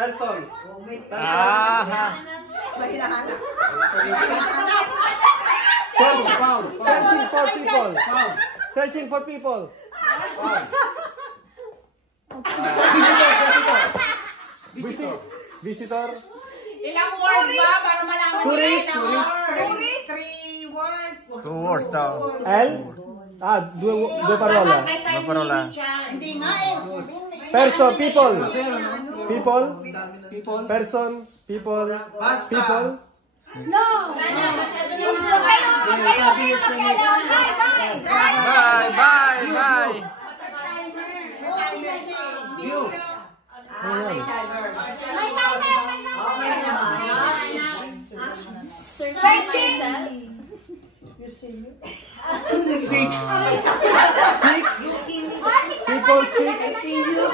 Person. Found. Searching for people. Searching for people. Visitor. Ilang word ba para malaman Tourist. 3 words. 2 words daw. L. Dua parola. Dua parola. Hindi nga eh. Person, people. Person, people. No. Bye. People sick. I see you.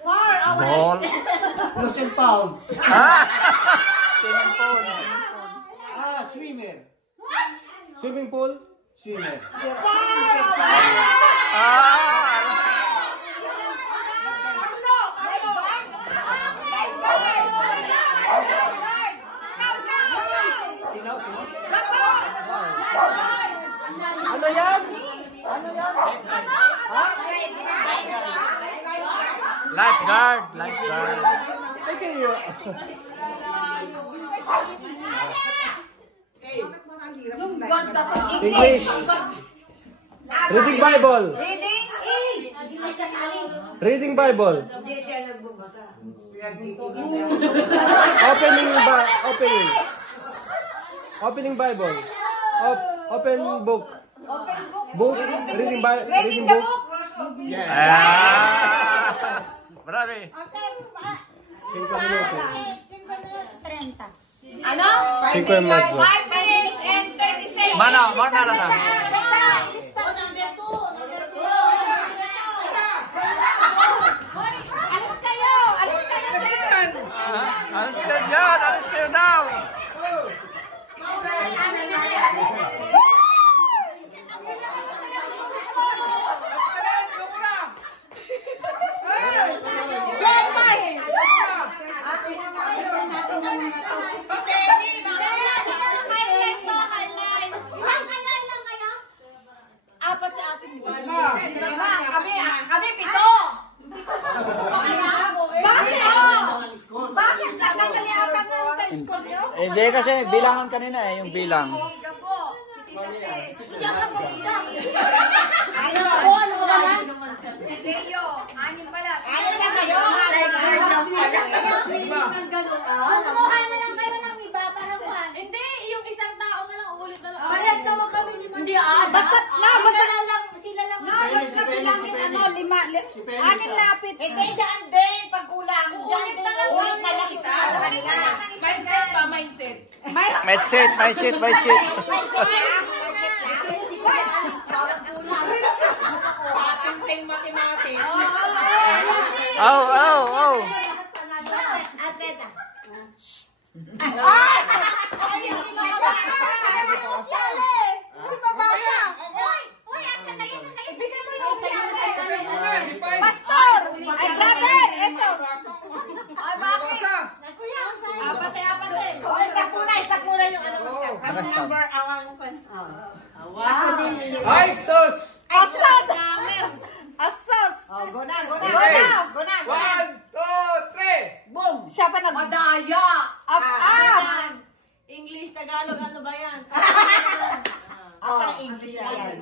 Far away. Ball. Lost and found. Swimmer. Swimming pool. Swimmer. Ano yan? Lifeguard. Okay. English. Reading Bible. Reading Bible. Opening Bible. Open book. Reading book. Marami. Ano? 5 minutes. 5 minutes and 30 seconds. Mana na. Alis kayo dyan. Alis kayo daw. Apat sa atin, di ba? Kami 7. Bakit? Nagkakaliatan ng test ko niyo? Hindi kasi bilangan kanina yung bilang. Ika po. Diyan ka po. Ano ba naman? Leo, 6 pala. Alam na kayo. Kumuha na lang kayo ng iba para kuhan. Hindi, yung isang tao na lang, uulit na lang. Parehas naman kami ni Hindi Basta sila lang. Basta bilangin 6 na apit. Hindi, dyan din. Pag kulang. Dyan din. Ulit na lang isa sa kanila. Mindset pa, mindset. Mindset. Pasimpleng mathematics. Oh. Atleta. Ay, hindi ka ba? Hindi ba basa? Uy, sandali. Ibigay mo yung Pastor! Ay, brother! Eto! Ay, bakit? Kuya! Apat. Stop muna yung ano mo. Ang number, ang Ako din yung Ay, sus! Asos! Go na. 1, 2, 3. Boom. Siya pa nag... madaya. Up! English, Tagalog, ano ba yan? Para English ano yan.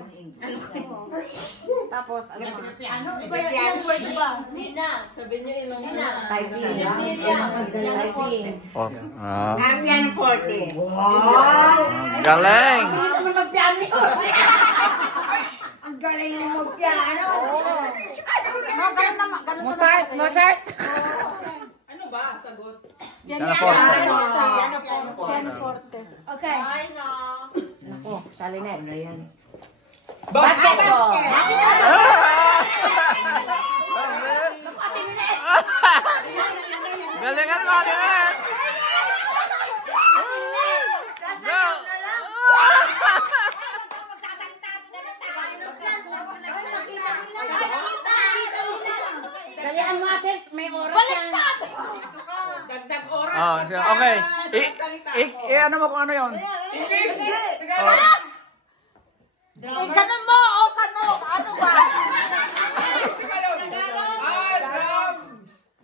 Tapos, ano? Piano. Ano ba yan? Ilang word ba? Nina. Sabi niyo ilang Piano 40. Galing. Gusto mo mag-piano? Ang galing mo mag-piano. Mozart! Ano ba? Sagot. Pianoforte. Okay. Ay, no. Ako, Shalinet. Ano yan? Basketball! Galingan mo, galingan! Go! Okay. Ano mo kung ano yun? English! Ganun mo, o kano, ano ba?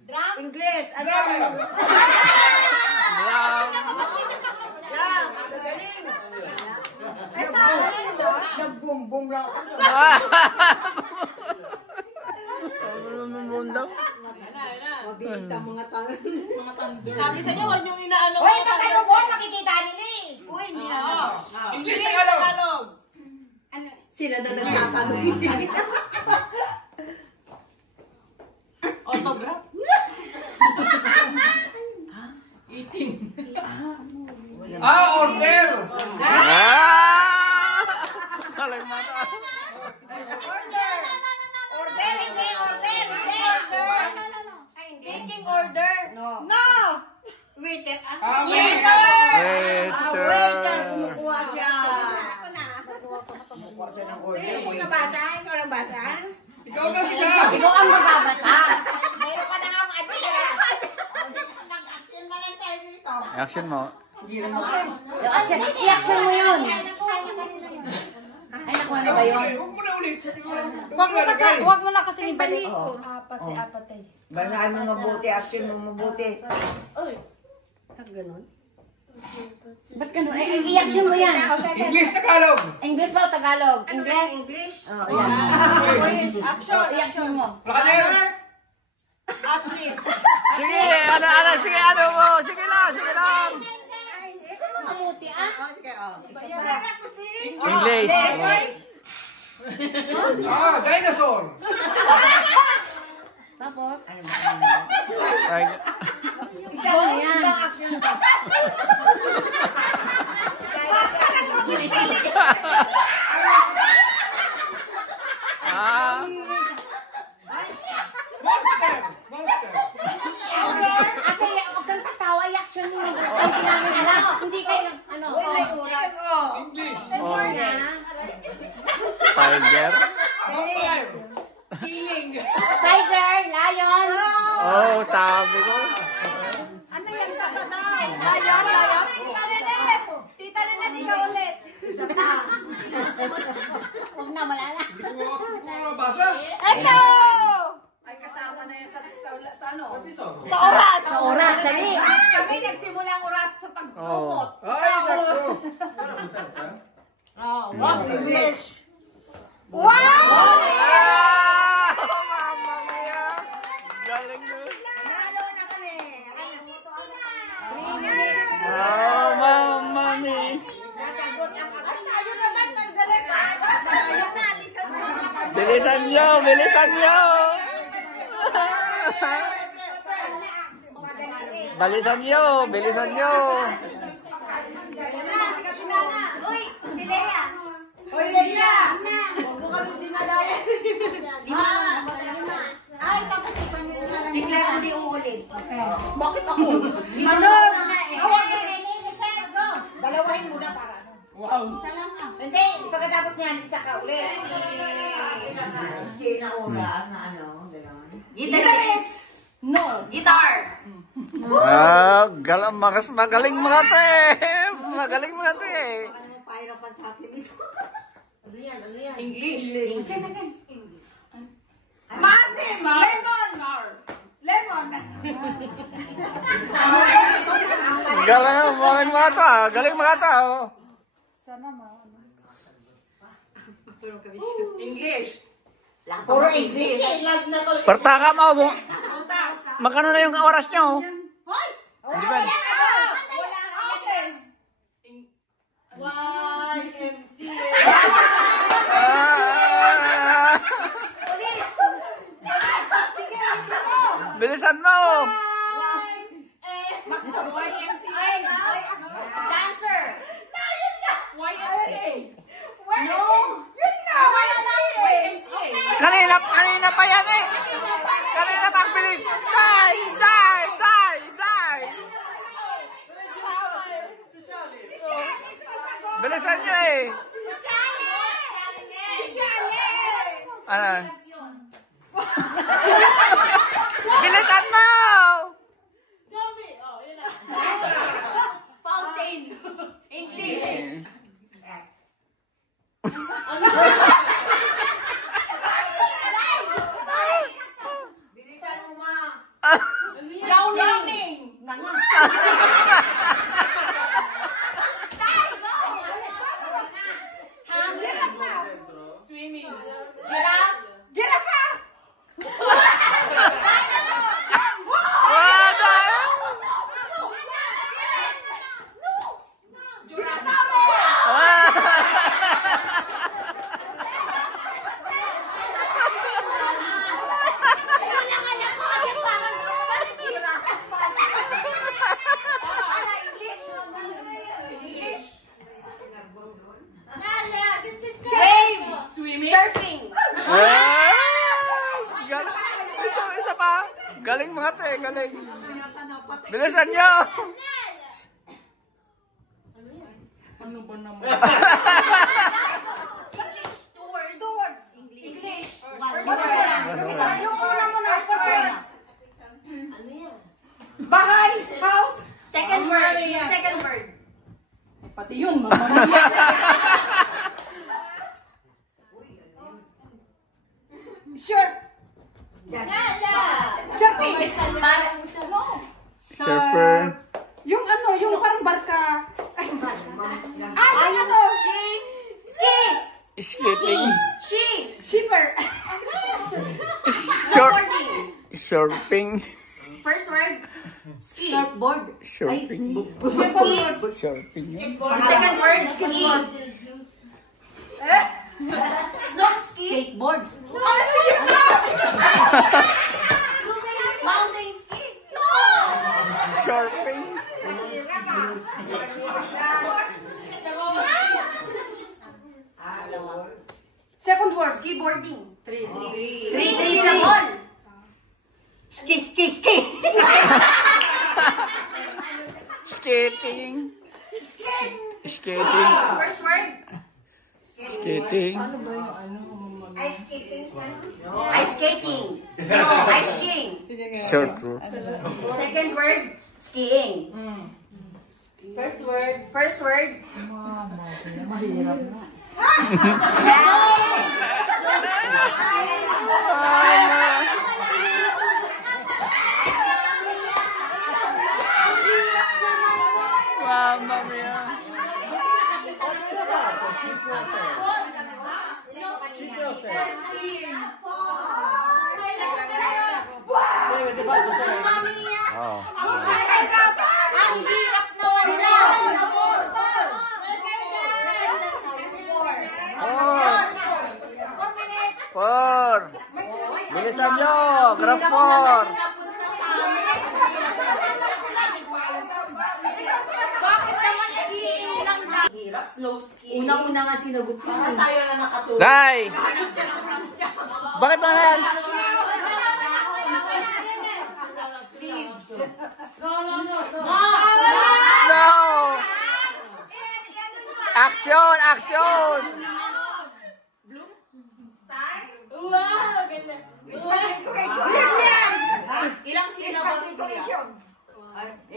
Drums! English, ano? Nag-boom-boom lang. Mabilis ang mga tangan. Sabi sa inyo, huwag niyong inaano. Uy, magkano mo, makikita nila eh. Uy, niya. English, Tagalog! Sila na nagtatanong. Autograph? Eating. Order! Galing mata. Order! Order, hindi order, hindi order. Taking order. No. No! Waiter. Waiter! Waiter, kumukuha siya. Kumukuha siya ng order. Ikaw nabasa? Ikaw nabasa? Ikaw na siya! Ikaw ang magbabasa. Meron ka na nga ang idea. Nag-action na lang tayo dito. Action mo. I-action mo yun. Ay, nakuha na ba yun? Huwag mo na ulit. Huwag mo na kasi ibalik. Apat eh. Basahan mo mabuti, action mo mabuti. Uy. Ganon? Ba't ganon? Ay, i-action mo yan. English, Tagalog! English ba o Tagalog? English? English? Oh, yan. Action. I-action mo. Plakaner! Athlete. Sige, sige, ano mo. Sige lang. Mabuti, ah? English. Dinosaur! Tapos? Ay, Isa mo yan. Monster! Ate, huwag kang tatawa. I-action mo. Hindi namin alam. Hindi kayo, ano? English! Tiger. Vampire! Tiger, lion. Oh, tabi ko. Ano yan ka pa daw? Layon. Tita Lynette, ikaw ulit. Huwag na, malala. Hindi ko mabasa. Ito! Ay, kasama na yan sa ano? Sa oras. Sa oras, dali. Kami nagsimula ang oras sa pagtupot. Ay, naku! English. Wow! Mamma mia. Galing mo. Nalo na kami. Ay, namutuan na kami. Oh, mamma mia. Sasagot ang ay, tayo naman, magaling ka. Ayaw na, alikan mo. Bilisan nyo. Bilisan nyo. Uy, si Lea. Hoy, Leia! Huwag mo kami dinadaya. Ay, tapos ipan nyo na lang. Si Claire hindi uulit. Bakit ako? Ano? Dalawahin muna para ano. Wow. Hindi, pagkatapos niyan, isa ka ulit. Sina oras na ano, gano'n. Guitarist! No, guitar! Magaling mga to eh. Magaling mga to eh. Ano mo pahirapan sa akin ito? Ano yan? English. Masim! Lemon! Lemon! Galing mga to. Galing mga to. English. Puro English. Pertaka mo. Magkano na yung oras nyo? Hoy! Di ba? YMCA. Bilisan mo. Dancer. YMCA. Kanina pa yan eh. Kanina pa ang bilis. Die. Bilisan nyo eh. Ano? Bilisan mo! Zombie. Oh, yun na. Surfing. Galing. Isa pa. Galing mga to eh, galing. Bilisan nyo. Ano ba naman? Two words. English. Yung una mo na, first word. Ano yan? Bahay, house. Second word. Second word. Pati yun, mamamaya. Shirt. Surfing. Surfer. Yung ano, yung parang barka. Ay, ano? Ski. Skating. Shipper. Snowboarding. Surfing. First word. Ski. Surfboard. Surfing. Surfing. Second word. Ski. Snow ski. Skateboard. Mountain ski. Surfing. Second word. Skiboarding. Three. Cinnamon. Ski. Skating. Skating. First word. Skating. Ice skating. No, ice skiing. Surfer. Second word. Skiing. First word. Mamma mia. Oh. Ang hirap naman nila. Four. Bilisan nyo. Grab four. Bakit naman skiing lang na? Hirap, slow skiing. Una-una nga sinagot ko. Tayo na nakatulog. Day. Bakit ba yan? No. Action. Action. Wow, ganda. Ilang syllables niya?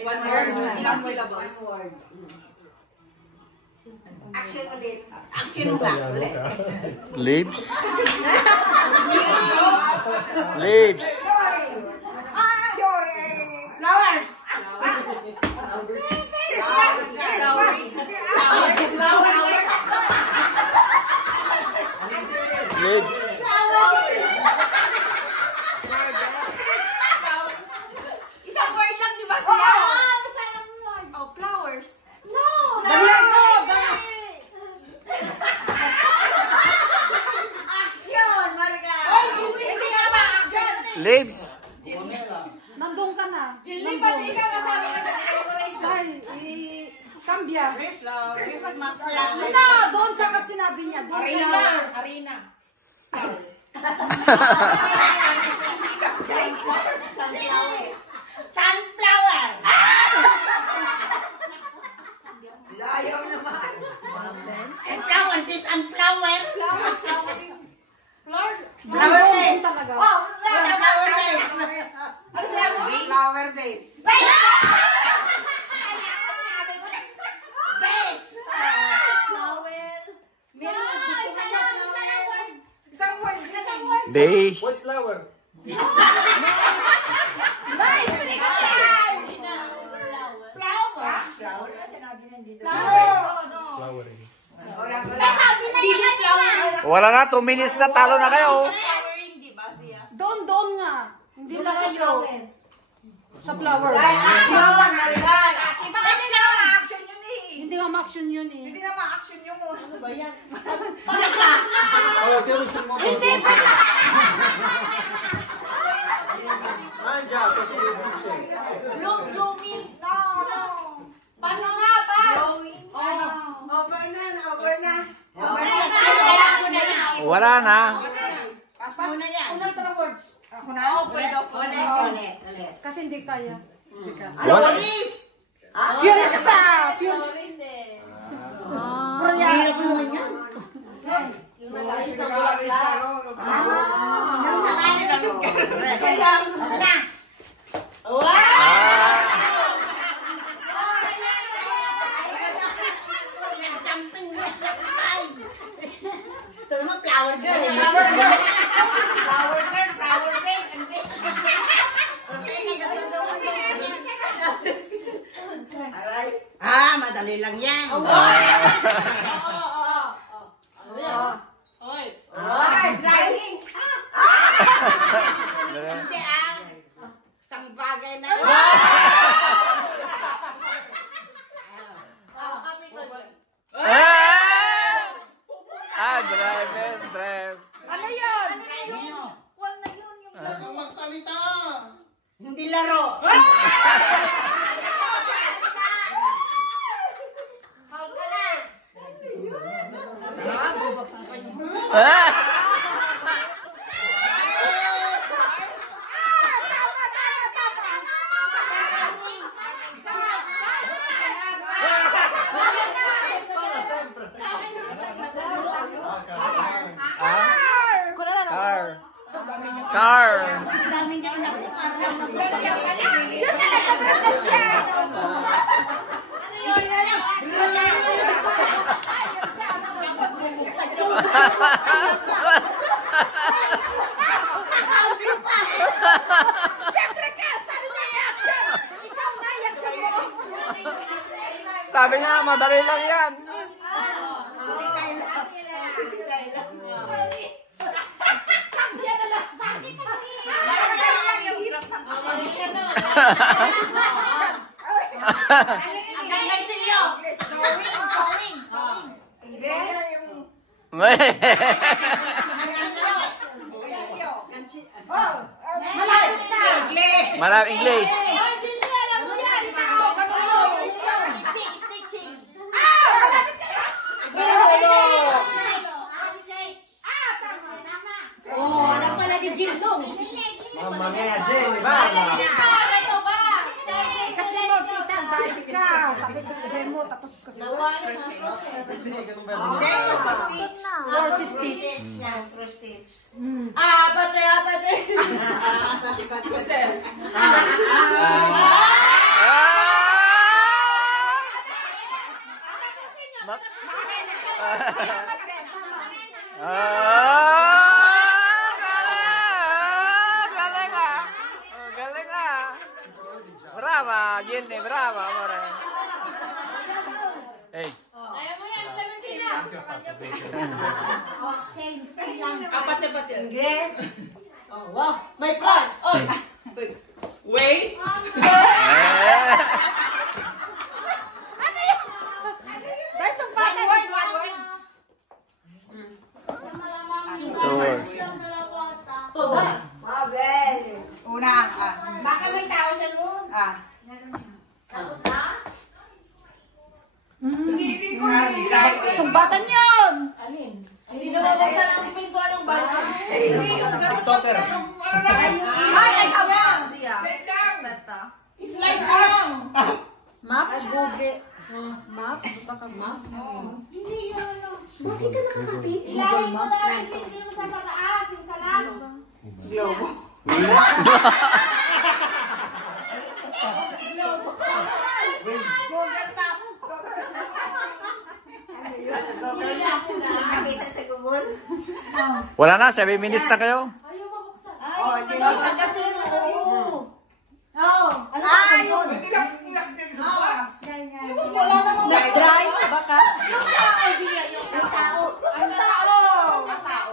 One word. Ilang syllables? Action ulit. Action lang ulit. Leaves. Leaves. Flowers. Leaves. Isang word lang, di ba? Oh, flowers. No! Dali ko! Action, Marga! Hindi ka ba? Leaves. Nandun ka na. Jilly, pati ka kasama ka sa decoration. Ay, Cambia. Flowers. Na, doon sa sinabi niya. Arena. Sunflower. Layaw naman. And flower, this sunflower. Flower base. Oh, flower base. Ano sila mo? Flower base. Base. Flower. Isang word na lang. Days. What flower? Nice! Flower. Flower? Sinabi niya dito. Flowering. Wala na. 2 minutes na. Talo na kayo. Flowering, di ba siya? Doon nga. Hindi na kayo. Sa flower. Action, Marigal. Hindi na ma-action yun eh. Hindi nga ma-action yun eh. Hindi na ma-action yung ano ba yan? Oh, there is some more. Hindi pa! Manja, kasi yung picture. Blooming. No. Paano nga ba? Over na. Wala na. Pass mo na yan. Unang words. Ako na? Oo, pwede ako. Ulit. Kasi hindi kaya. Ano, walis? Fiesta! Fiesta! Hirap naman yan. Kailangan na. Jumping na. Ito naman, flower girl. Flower girl, flower face. Madali lang yan. Driving. Hindi isang bagay na yun. Drive. Ano yun? Huwag na yun. Huwag magsalita. Hindi laro. Car. Ang dami niya inaksipar lang. Siyempre ka! Saan na i-action? Ikaw nga i-action mo! Sabi nga, madali lang yan. Yan na lang! Bakit? Ang ganyan sa'yo. Sewing. Malapit na! Malam English. Oh, Gilly, alam mo yan! Ikaw, katulog! Stitching. Malapit ka na! Oh, alam pala ni Jilsong. Mamma mia, Jenny, bala. Kasi mo, tita, dahil ka. Tapos sabihin mo, tapos kasi mo. Galing ah. Brava, Gilny, brava, amore. Hey. May plus! Oh! Wait! Dahil sa bata! Tours. Una. Baka may tao sa loob. Sumbatan yun! Hindi na mabuksan ang pintuan ng bahay. Ay, habang! Slide mo lang! Map? Google. Map? Baka map? Hindi yun. Bakit ka nakakapit? Ilalim mo na lang yung sa taas, yung sa lang. Globo. Google Map. Google Map. Nakita sa Google. Wala na, 7 minutes na kayo. Oh, di ba? Pagkasunod. Oo. Ayun. Wala namang Nag-drive? Baka? Yung idea, yung tao. Ang tao!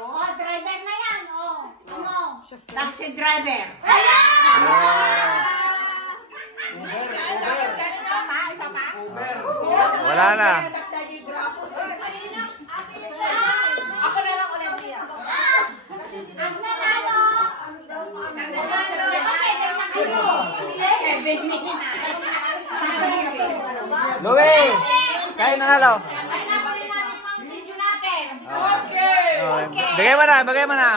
Oh, driver na yan. Oh. Ano? Taxi driver. Wala na. Ako na lang ulit siya. Ang nanalo! Louie! Kain na nalo. Video natin. Okay. Bigay mo na, bigay mo na.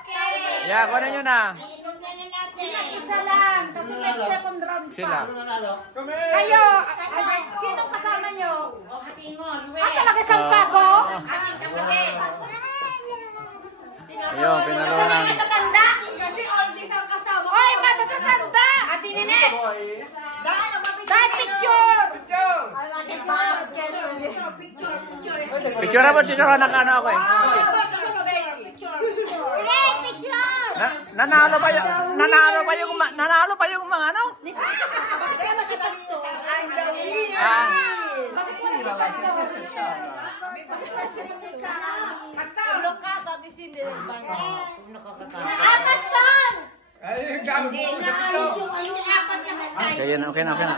Okay. Yeah, kuha nyo na. Inunan na natin. Isa lang. Kasi may second round pa. Sila. Kayo, sinong kasama nyo? O, hatiin mo, Luwe. Talaga sampa ko? Hatiin kapatid. Ayun, pinalunan. Matatanda? Kasi oldies ang kasama. Oy, matatanda! Ate Nene! Dahil picture! Picture mo, picture na ano ako eh. Nanalo pa yung mga ano? Kaya na si Pastor. Ah. Bakit wala si Pastor? Bakit wala si Musika? Pastor! Ulo ka, sabi si Nene. Ah, Pastor! Ay, gago. Inaalis yung apat na tayo. Okay na, okay na.